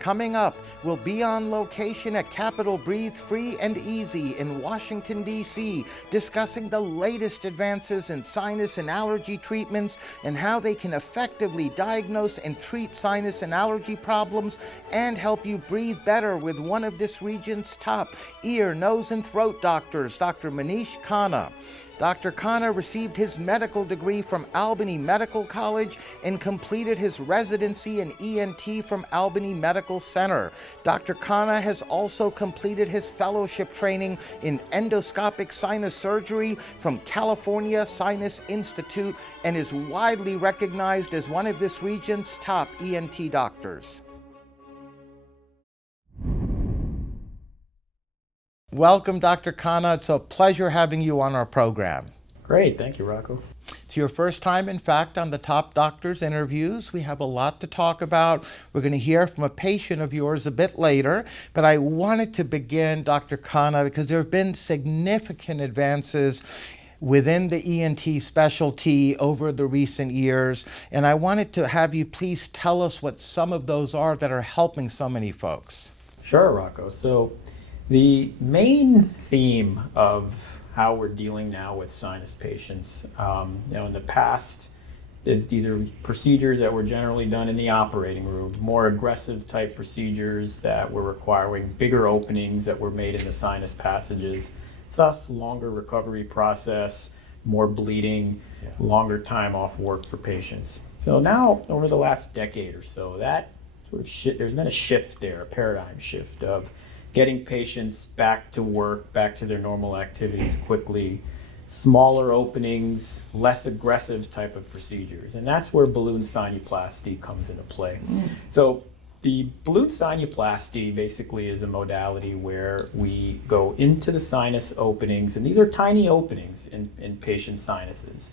Coming up, we'll be on location at Capitol Breathe Free and Easy in Washington, D.C., discussing the latest advances in sinus and allergy treatments and how they can effectively diagnose and treat sinus and allergy problems and help you breathe better with one of this region's top ear, nose, and throat doctors, Dr. Manish Khanna. Dr. Khanna received his medical degree from Albany Medical College and completed his residency in ENT from Albany Medical Center. Dr. Khanna has also completed his fellowship training in endoscopic sinus surgery from California Sinus Institute and is widely recognized as one of this region's top ENT doctors. Welcome, Dr. Khanna. It's a pleasure having you on our program. Great. Thank you, Rocco. It's your first time, in fact, on the Top Doctors interviews. We have a lot to talk about. We're going to hear from a patient of yours a bit later, but I wanted to begin, Dr. Khanna, because there have been significant advances within the ENT specialty over the recent years, and I wanted to have you please tell us what some of those are that are helping so many folks. Sure, Rocco. So the main theme of how we're dealing now with sinus patients, in the past, these are procedures that were generally done in the operating room, more aggressive type procedures that were requiring bigger openings that were made in the sinus passages, thus longer recovery process, more bleeding, longer time off work for patients. So now, over the last decade or so, that sort of there's been a shift there, a paradigm shift of getting patients back to work, back to their normal activities quickly, smaller openings, less aggressive type of procedures. And that's where balloon sinuplasty comes into play. So the balloon sinuplasty basically is a modality where we go into the sinus openings, and these are tiny openings in patients' sinuses.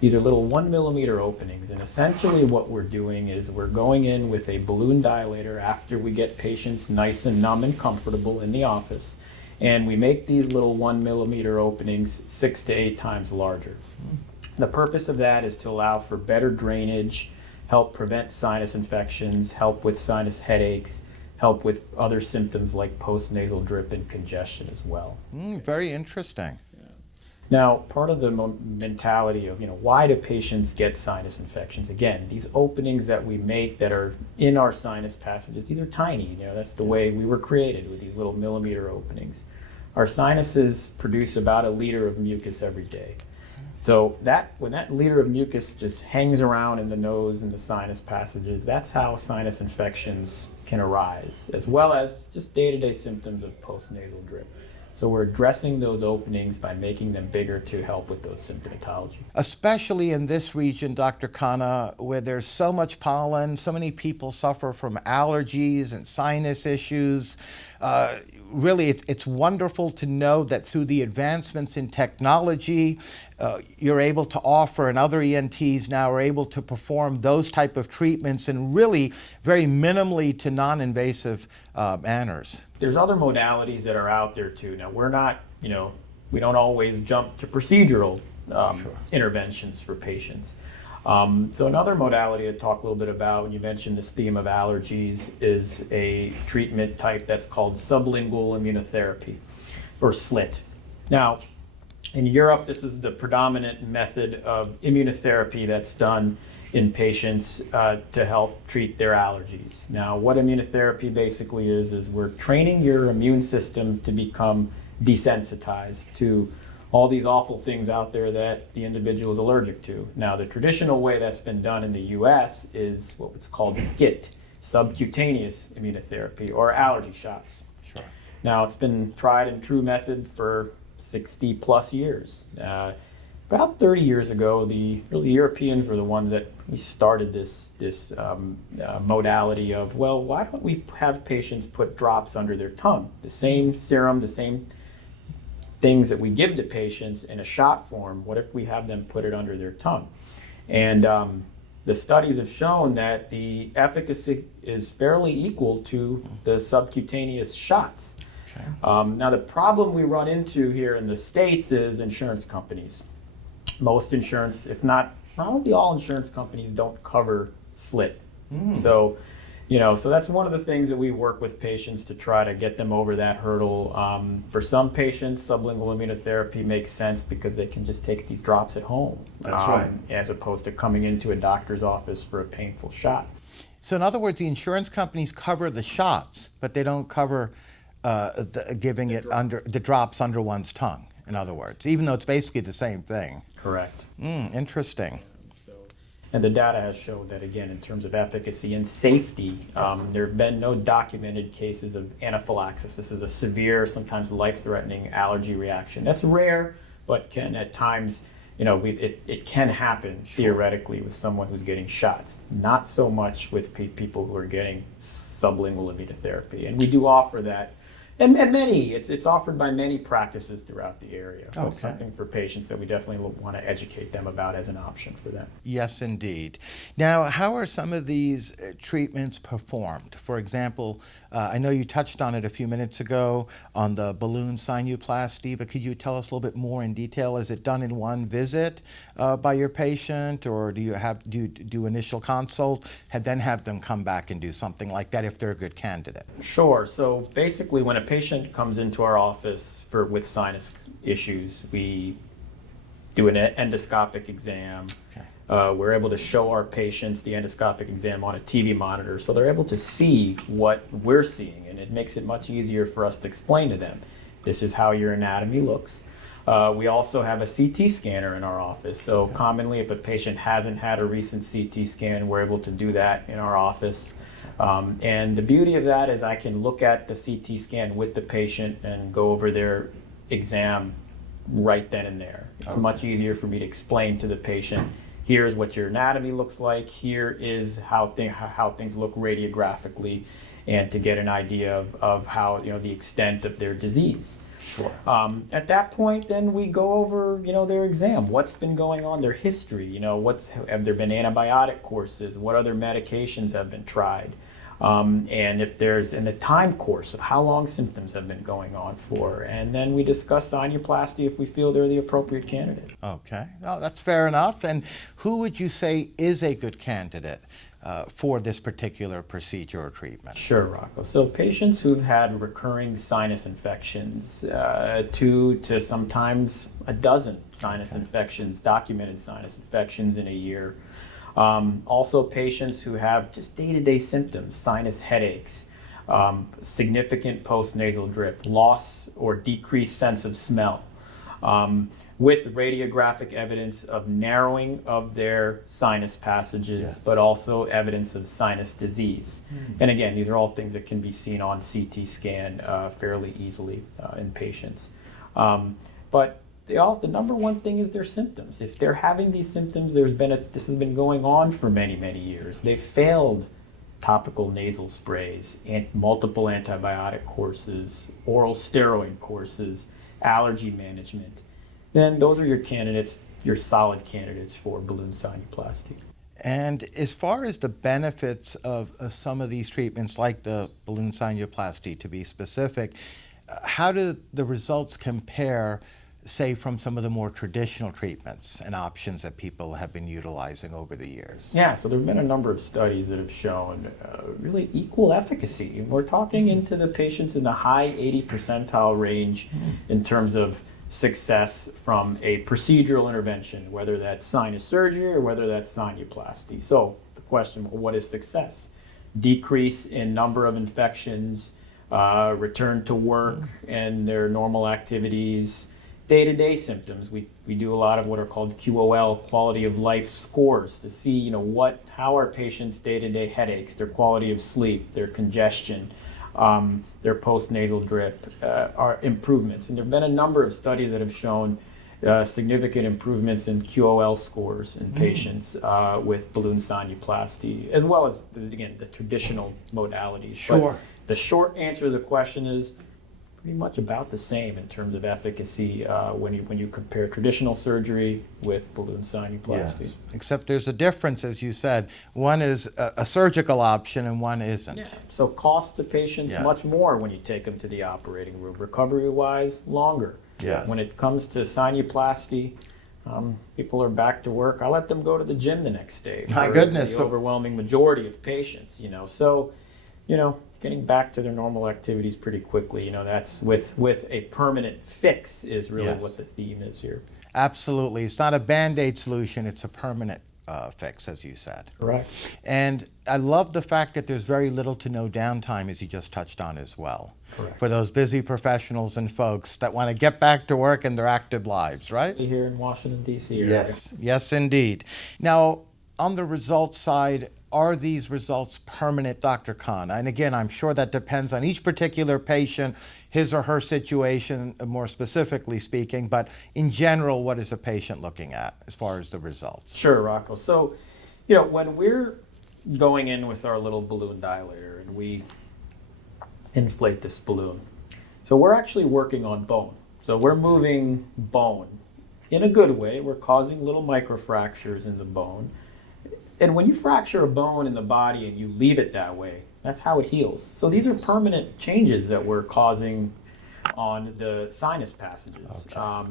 These are little 1 millimeter openings, and essentially what we're doing is we're going in with a balloon dilator after we get patients nice and numb and comfortable in the office, and we make these little 1 millimeter openings 6 to 8 times larger. The purpose of that is to allow for better drainage, help prevent sinus infections, help with sinus headaches, help with other symptoms like postnasal drip and congestion as well. Very interesting. Now, part of the mentality of, why do patients get sinus infections? Again, these openings that we make that are in our sinus passages, these are tiny. That's the way we were created, with these little millimeter openings. Our sinuses produce about 1 liter of mucus every day. So when that liter of mucus just hangs around in the nose and the sinus passages, that's how sinus infections can arise, as well as just day-to-day symptoms of postnasal drip. So we're addressing those openings by making them bigger to help with those symptomatology. Especially in this region, Dr. Khanna, where there's so much pollen, so many people suffer from allergies and sinus issues. Really, it's wonderful to know that through the advancements in technology, you're able to offer, and other ENTs now are able to perform those type of treatments in really very minimally to non-invasive manners. There's other modalities that are out there too. Now, we're not, we don't always jump to procedural interventions for patients. So another modality to talk a little bit about, when you mentioned this theme of allergies, is a treatment type that's called sublingual immunotherapy, or SLIT. Now, in Europe, this is the predominant method of immunotherapy that's done in patients to help treat their allergies. Now, what immunotherapy basically is we're training your immune system to become desensitized to all these awful things out there that the individual is allergic to. Now, the traditional way that's been done in the US is what's called SCIT, subcutaneous immunotherapy, or allergy shots. Sure. Now, it's been tried and true method for 60 plus years. About 30 years ago, the Europeans were the ones that we started this modality of, well, why don't we have patients put drops under their tongue? The same serum, the same things that we give to patients in a shot form, what if we have them put it under their tongue? And the studies have shown that the efficacy is fairly equal to the subcutaneous shots. Okay. Now, the problem we run into here in the States is insurance companies. Most insurance, if not probably all insurance companies, don't cover SLIT. So So that's one of the things that we work with patients to try to get them over that hurdle. For some patients, sublingual immunotherapy makes sense because they can just take these drops at home. That's right. As opposed to coming into a doctor's office for a painful shot. So in other words, the insurance companies cover the shots, but they don't cover giving it under the drops under one's tongue, in other words, even though it's basically the same thing. Correct. Interesting. And the data has showed that, again, in terms of efficacy and safety, there have been no documented cases of anaphylaxis. This is a severe, sometimes life-threatening allergy reaction. That's rare, but can at times, it can happen theoretically with someone who's getting shots. Not so much with people who are getting sublingual immunotherapy. And we do offer that. And it's offered by many practices throughout the area. Okay. It's something for patients that we definitely want to educate them about as an option for them. Yes, indeed. Now, how are some of these treatments performed? For example, I know you touched on it a few minutes ago on the balloon sinuplasty, but could you tell us a little bit more in detail? Is it done in one visit by your patient, or do you do initial consult and then have them come back and do something like that if they're a good candidate? Sure. So basically, when a patient comes into our office with sinus issues, we do an endoscopic exam. Okay. We're able to show our patients the endoscopic exam on a TV monitor, so they're able to see what we're seeing, and it makes it much easier for us to explain to them, this is how your anatomy looks. We also have a CT scanner in our office, so commonly if a patient hasn't had a recent CT scan, we're able to do that in our office. And the beauty of that is I can look at the CT scan with the patient and go over their exam right then and there. It's much easier for me to explain to the patient, here's what your anatomy looks like, here is how things look radiographically, and to get an idea of how, the extent of their disease. Sure. At that point, then we go over, their exam. What's been going on, their history. Have there been antibiotic courses? What other medications have been tried? And if there's in the time course of how long symptoms have been going on for. And then we discuss sinuplasty if we feel they're the appropriate candidate. Okay, no, that's fair enough. And who would you say is a good candidate for this particular procedure or treatment? Sure, Rocco. So patients who've had recurring sinus infections, 2 to sometimes a dozen sinus infections, documented sinus infections in a year. Also patients who have just day-to-day symptoms, sinus headaches, significant postnasal drip, loss or decreased sense of smell, with radiographic evidence of narrowing of their sinus passages, but also evidence of sinus disease. And again, these are all things that can be seen on CT scan fairly easily in patients. But the number one thing is their symptoms. If they're having these symptoms, this has been going on for many, many years. They've failed topical nasal sprays, and multiple antibiotic courses, oral steroid courses, allergy management. Then those are your candidates, your solid candidates for balloon sinuplasty. And as far as the benefits of some of these treatments, like the balloon sinuplasty to be specific, how do the results compare, say, from some of the more traditional treatments and options that people have been utilizing over the years? Yeah, so there have been a number of studies that have shown really equal efficacy. We're talking into the patients in the high 80 percentile range in terms of success from a procedural intervention, whether that's sinus surgery or whether that's sinuplasty. So the question, well, what is success? Decrease in number of infections, return to work and their normal activities, day-to-day symptoms. We do a lot of what are called QOL, quality of life scores, to see how are patients' day-to-day headaches, their quality of sleep, their congestion, their postnasal drip, are improvements. And there have been a number of studies that have shown significant improvements in QOL scores in patients with balloon sinuplasty, as well as, again, the traditional modalities. Sure. But the short answer to the question is pretty much about the same in terms of efficacy when you compare traditional surgery with balloon sinuplasty. Yes. Except there's a difference, as you said. One is a surgical option and one isn't. Yeah. So cost to patients much more when you take them to the operating room. Recovery-wise, longer. Yes. When it comes to sinuplasty, people are back to work. I let them go to the gym the next day. My goodness. The overwhelming majority of patients, So getting back to their normal activities pretty quickly. That's with a permanent fix is really Yes. what the theme is here. Absolutely. It's not a Band-Aid solution, it's a permanent fix, as you said. Correct. And I love the fact that there's very little to no downtime, as you just touched on as well. Correct. For those busy professionals and folks that want to get back to work in their active lives, right? Here in Washington, D.C. Yes, yes, indeed. Now, on the results side, are these results permanent, Dr. Khanna? And again, I'm sure that depends on each particular patient, his or her situation, more specifically speaking, but in general, what is a patient looking at as far as the results? Sure, Rocco. So, when we're going in with our little balloon dilator and we inflate this balloon, so we're actually working on bone. So we're moving bone in a good way. We're causing little microfractures in the bone. And when you fracture a bone in the body and you leave it that way, that's how it heals. So these are permanent changes that we're causing on the sinus passages. Okay.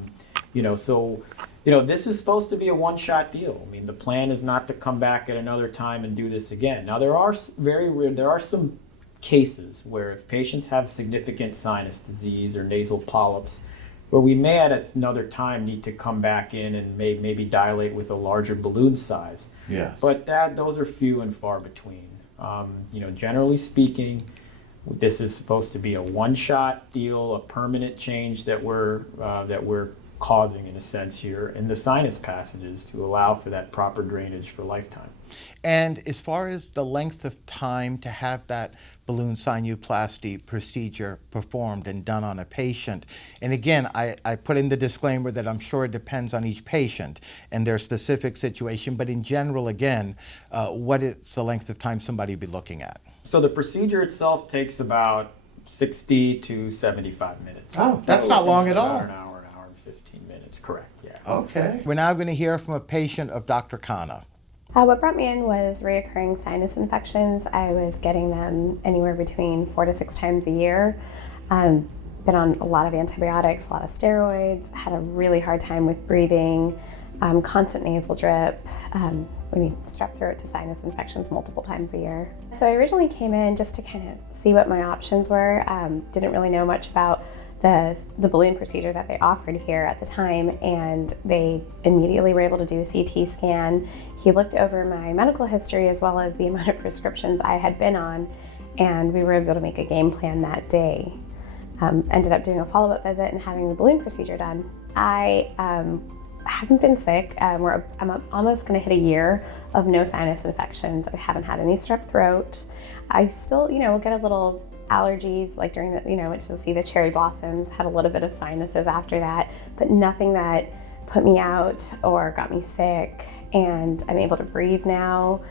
This is supposed to be a one-shot deal. I mean, the plan is not to come back at another time and do this again. Now, there are some cases where if patients have significant sinus disease or nasal polyps, where we may at another time need to come back in and maybe dilate with a larger balloon size. Yes. But those are few and far between. Generally speaking, this is supposed to be a one-shot deal, a permanent change that we're causing in a sense here in the sinus passages to allow for that proper drainage for lifetime. And as far as the length of time to have that balloon sinuplasty procedure performed and done on a patient, and again, I put in the disclaimer that I'm sure it depends on each patient and their specific situation, but in general, again, what is the length of time somebody would be looking at? So the procedure itself takes about 60 to 75 minutes. Oh, that's not long at all. About an hour and 15 minutes, correct, yeah. Okay. We're now going to hear from a patient of Dr. Khanna. What brought me in was reoccurring sinus infections. I was getting them anywhere between 4 to 6 times a year. Been on a lot of antibiotics, a lot of steroids, had a really hard time with breathing, constant nasal drip, strep throat to sinus infections multiple times a year. So I originally came in just to kind of see what my options were. Didn't really know much about the balloon procedure that they offered here at the time, and they immediately were able to do a CT scan. He looked over my medical history as well as the amount of prescriptions I had been on, and we were able to make a game plan that day. Ended up doing a follow-up visit and having the balloon procedure done. I haven't been sick. I'm almost going to hit a year of no sinus infections. I haven't had any strep throat. I still, will get a little allergies, like during the, went to see the cherry blossoms, had a little bit of sinuses after that, but nothing that put me out or got me sick, and I'm able to breathe now.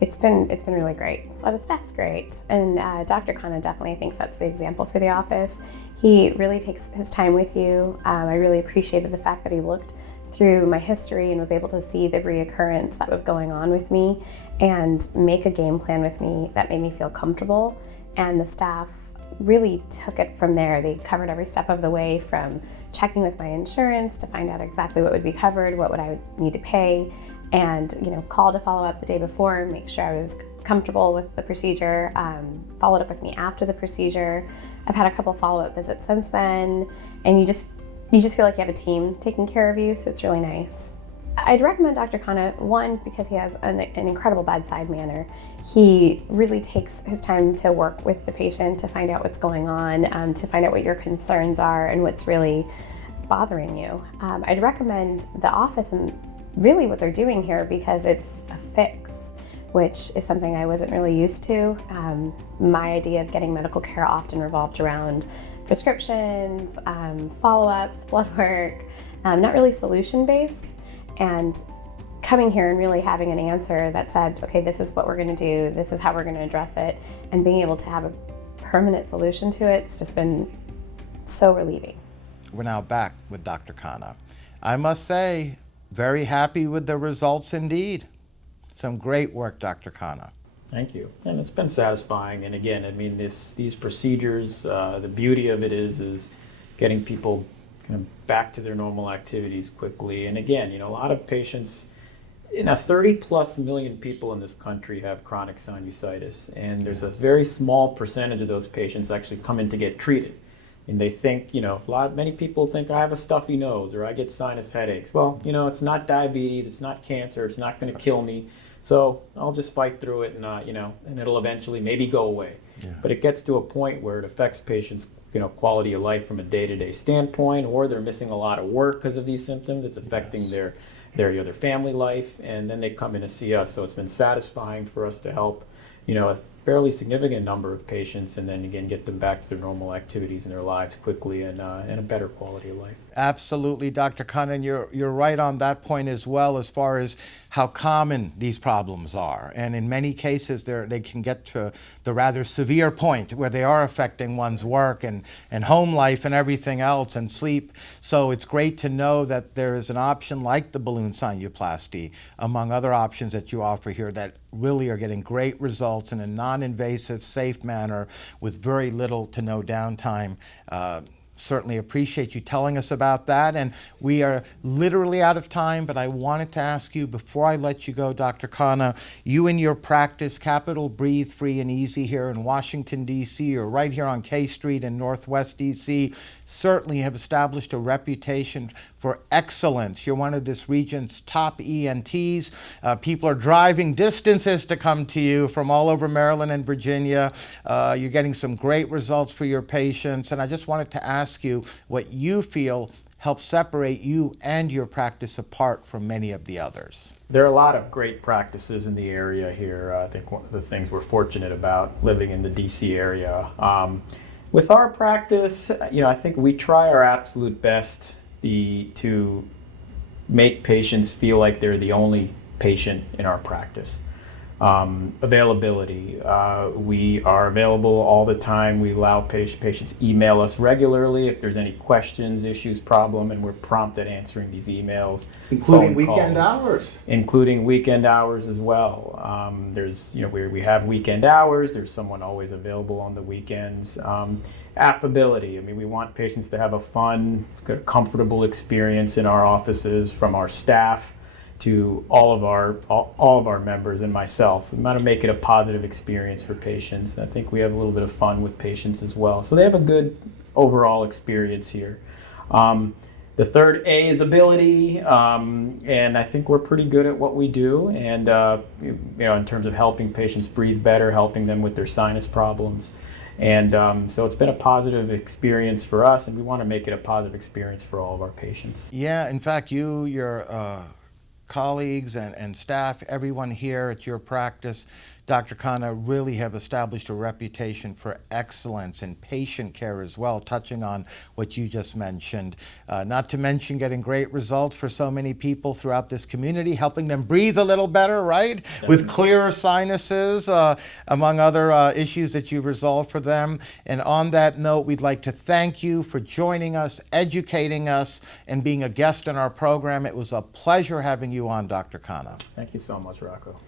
It's been really great. Well, the staff's great, and Dr. Khanna definitely thinks that's the example for the office. He really takes his time with you. I really appreciated the fact that he looked through my history and was able to see the reoccurrence that was going on with me and make a game plan with me that made me feel comfortable. And the staff really took it from there. They covered every step of the way, from checking with my insurance to find out exactly what would be covered, what would I need to pay, and called to follow up the day before and make sure I was comfortable with the procedure. Followed up with me after the procedure. I've had a couple follow-up visits since then, and you just feel like you have a team taking care of you, so it's really nice. I'd recommend Dr. Khanna, one, because he has an incredible bedside manner. He really takes his time to work with the patient to find out what's going on, to find out what your concerns are and what's really bothering you. I'd recommend the office and really what they're doing here, because it's a fix, which is something I wasn't really used to. My idea of getting medical care often revolved around prescriptions, follow-ups, blood work, not really solution-based. And coming here and really having an answer that said, okay, this is what we're going to do, this is how we're going to address it, and being able to have a permanent solution to it, it's just been so relieving. We're now back with Dr. Khanna. I must say, very happy with the results indeed. Some great work, Dr. Khanna. Thank you. And it's been satisfying. And again, I mean, these procedures, the beauty of it is getting people kind of back to their normal activities quickly. And again, a lot of patients 30 plus million people in this country have chronic sinusitis, and there's a very small percentage of those patients actually come in to get treated. And they think, many people think I have a stuffy nose or I get sinus headaches. Well, it's not diabetes, it's not cancer, it's not going to kill me. So I'll just fight through it, and and it'll eventually maybe go away. Yeah. But it gets to a point where it affects patients, quality of life from a day-to-day standpoint, or they're missing a lot of work because of these symptoms. It's affecting their family life, and then they come in to see us. So it's been satisfying for us to help, a fairly significant number of patients, and then again get them back to their normal activities in their lives quickly and a better quality of life. Absolutely, Dr. Khanna, and you're right on that point as well, as far as how common these problems are. And in many cases, they can get to the rather severe point where they are affecting one's work and home life and everything else, and sleep. So it's great to know that there is an option like the balloon sinuplasty, among other options that you offer here, that really are getting great results in a non-invasive, safe manner with very little to no downtime. Certainly appreciate you telling us about that. And we are literally out of time, but I wanted to ask you, before I let you go, Dr. Khanna, you in your practice, Capital Breathe Free and Easy here in Washington, D.C., or right here on K Street in Northwest D.C., certainly have established a reputation for excellence. You're one of this region's top ENTs. People are driving distances to come to you from all over Maryland and Virginia. You're getting some great results for your patients. And I just wanted to ask you what you feel helps separate you and your practice apart from many of the others. There are a lot of great practices in the area here. I think one of the things we're fortunate about living in the DC area. With our practice, I think we try our absolute best to make patients feel like they're the only patient in our practice. Availability. We are available all the time. We allow patients email us regularly if there's any questions, issues, problem, and we're prompt at answering these emails. Including weekend hours. Including weekend hours as well. We have weekend hours. There's someone always available on the weekends. Affability. We want patients to have a fun, comfortable experience in our offices, from our staff to all of our members and myself. We want to make it a positive experience for patients. I think we have a little bit of fun with patients as well. So they have a good overall experience here. The third A is ability, and I think we're pretty good at what we do. And in terms of helping patients breathe better, helping them with their sinus problems. And so it's been a positive experience for us, and we want to make it a positive experience for all of our patients. Yeah, in fact, your colleagues and staff, everyone here at your practice, Dr. Khanna, really have established a reputation for excellence in patient care as well, touching on what you just mentioned. Not to mention getting great results for so many people throughout this community, helping them breathe a little better, right? Definitely. With clearer sinuses, among other issues that you've resolved for them. And on that note, we'd like to thank you for joining us, educating us, and being a guest in our program. It was a pleasure having you on, Dr. Khanna. Thank you so much, Rocco.